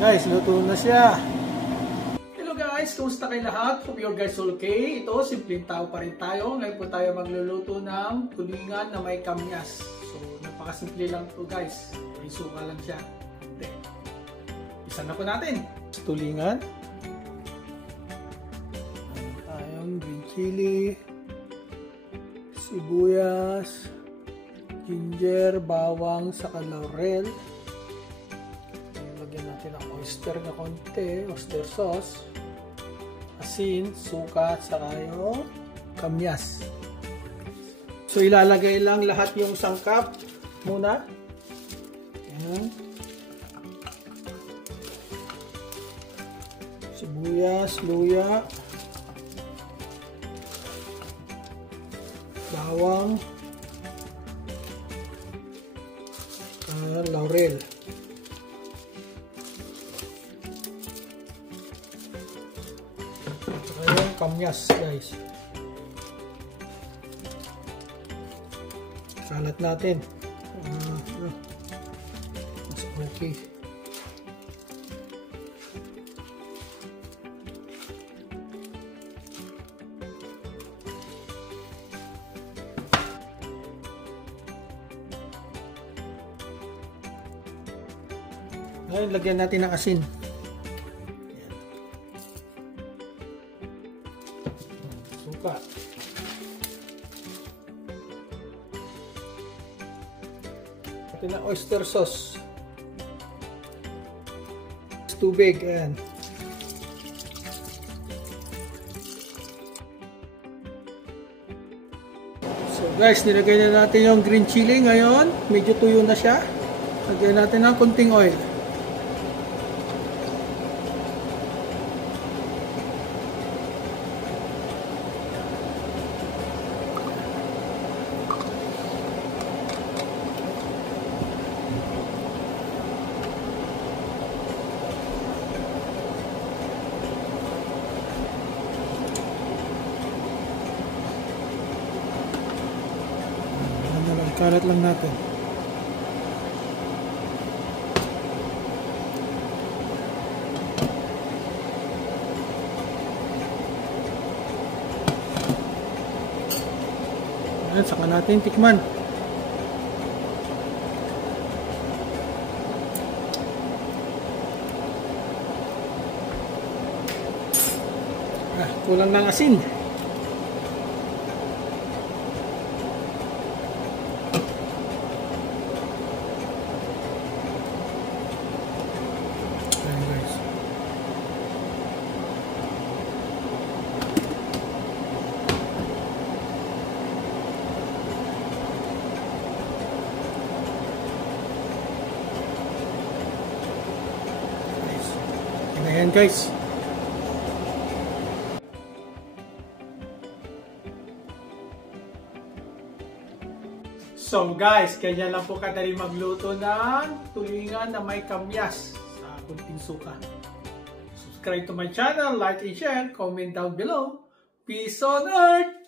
Guys, luto na siya. Hello guys, kumusta kayo lahat? Hope you guys okay. Ito, simpleng tao pa rin tayo. Ngayon po tayo magluluto ng tulingan na may kamyas. So, napakasimple lang po guys. May suka lang siya. Isa na po natin. Sa tulingan. Tayong green chili, sibuyas, ginger, bawang, saka laurel. Lagyan natin ng oyster na konti, oyster sauce, asin, suka, saka yung kamyas. So ilalagay lang lahat yung sangkap muna. Ayan. Sibuyas, luya, bawang, laurel. Saka yung kamyas guys. Salat natin. Mas okay. Ngayon, lagyan natin ng asin. Ayan. Suka. Natin ng oyster sauce. Tubig. Ayan. So guys, nilagay na natin yung green chili ngayon. Medyo tuyo na siya. Lagyan natin ng konting oil. Kalat lang natin. Ayan, saka natin tikman. Kulang ng asin. Ayan guys. So guys, ganyan lang po kadali magluto ng tulingan na may kamyas sa kunting suka. Subscribe to my channel, like and share, comment down below. Peace on earth!